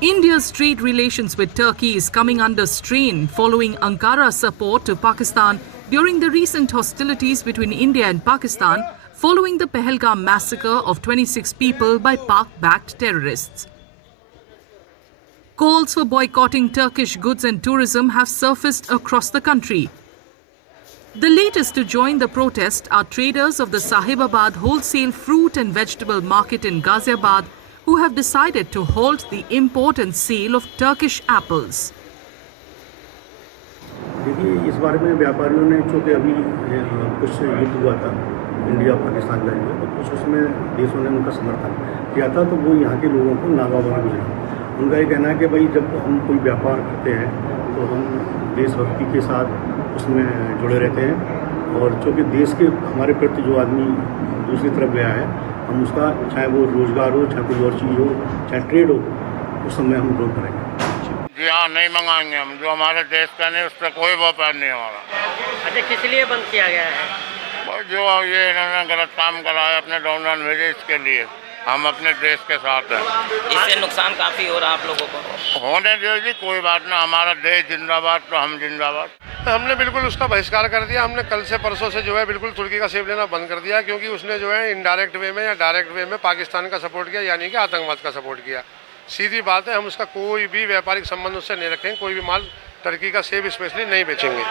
India's trade relations with Turkey is coming under strain following Ankara's support to Pakistan during the recent hostilities between India and Pakistan following the Pahalgam massacre of 26 people by Pak-backed terrorists. Calls for boycotting Turkish goods and tourism have surfaced across the country. The latest to join the protest are traders of the Sahibabad wholesale fruit and vegetable market in Ghaziabad who have decided to halt the import and sale of Turkish apples. देखिए, इस बारे में व्यापारियों ने चूँकि अभी कुछ युद्ध हुआ था इंडिया पाकिस्तान का युद्ध, तो कुछ उसमें देशों ने उनका समर्थन किया था, तो वो यहाँ के लोगों को नागा बना गुजरा। उनका ये कहना है कि भाई जब हम कोई व्यापार करते हैं तो हम देशभक्ति के साथ उसमें जुड़े रहते हैं, और चूँकि देश के हमारे प्रति जो आदमी दूसरी तरफ गया है, हम उसका चाहे वो रोजगार हो, चाहे कोई और चीज़ हो, चाहे ट्रेड हो, उस समय हम ग्रोथ करेंगे। जी हाँ, नहीं मंगाएंगे हम। जो हमारे देश का नहीं, उससे कोई व्यापार नहीं हमारा। अच्छा, किस लिए बंद किया गया है? जो ये इन्होंने गलत काम करा है अपने डॉनर भेजे, इसके लिए हम अपने देश के साथ हैं। इससे नुकसान काफी हो रहा है आप लोगों को। होने दीजिए, कोई बात ना, हमारा देश जिंदाबाद तो हम जिंदाबाद। हमने बिल्कुल उसका बहिष्कार कर दिया। हमने कल से परसों से जो है बिल्कुल तुर्की का सेब लेना बंद कर दिया, क्योंकि उसने जो है इनडायरेक्ट वे में या डायरेक्ट वे में पाकिस्तान का सपोर्ट किया, यानी कि आतंकवाद का सपोर्ट किया। सीधी बात है, हम उसका कोई भी व्यापारिक संबंध उससे नहीं रखेंगे। कोई भी माल टर्की का सेब स्पेशली नहीं बेचेंगे।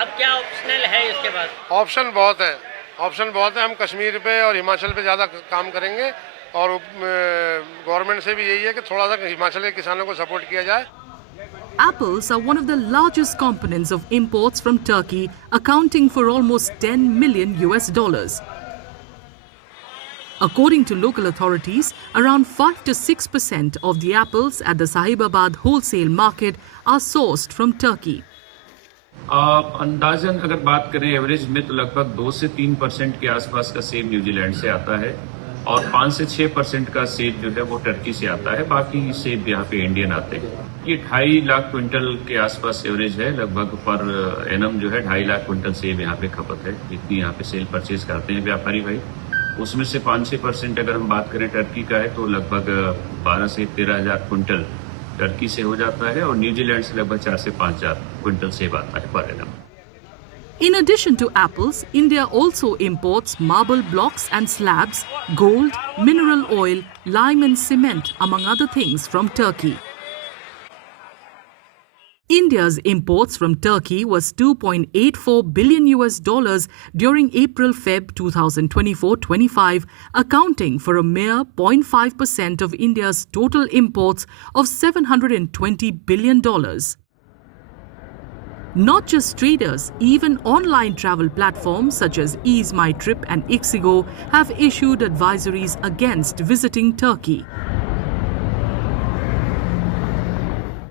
अब क्या ऑप्शनल है इसके बाद? ऑप्शन बहुत है, हम कश्मीर पे और हिमाचल पे ज़्यादा काम करेंगे, और गवर्नमेंट से भी यही है कि थोड़ा सा हिमाचल के किसानों को सपोर्ट किया जाए। Apples are one of the largest components of imports from Turkey, accounting for almost $10 million. According to local authorities, around 5 to 6% of the apples at the Sahibabad wholesale market are sourced from Turkey. अंदाजन अगर बात करें average में, तो लगभग 2 से 3% के आसपास का सेब न्यूजीलैंड से आता है, और 5 से 6% का सेब जो है वो टर्की से आता है। बाकी सेब यहाँ पे इंडियन आते हैं। ये 2.5 लाख क्विंटल के आसपास एवरेज है, लगभग पर एनम जो है 2.5 लाख क्विंटल सेब यहाँ पे खपत है, जितनी यहाँ पे सेल परचेज करते हैं व्यापारी भाई। उसमें से 5-6% अगर हम बात करें टर्की का है, तो लगभग 12 से 13 हजार क्विंटल टर्की से हो जाता है, और न्यूजीलैंड से लगभग 4 से 5 हजार क्विंटल सेब आता है per annum. In addition to apples, India also imports marble blocks and slabs, gold, mineral oil, lime and cement, among other things, from Turkey. India's imports from Turkey was $2.84 billion during April-Feb 2024-25, accounting for a mere 0.5% of India's total imports of $720 billion. Not just traders, even online travel platforms such as Ease My Trip and Ixigo have issued advisories against visiting Turkey.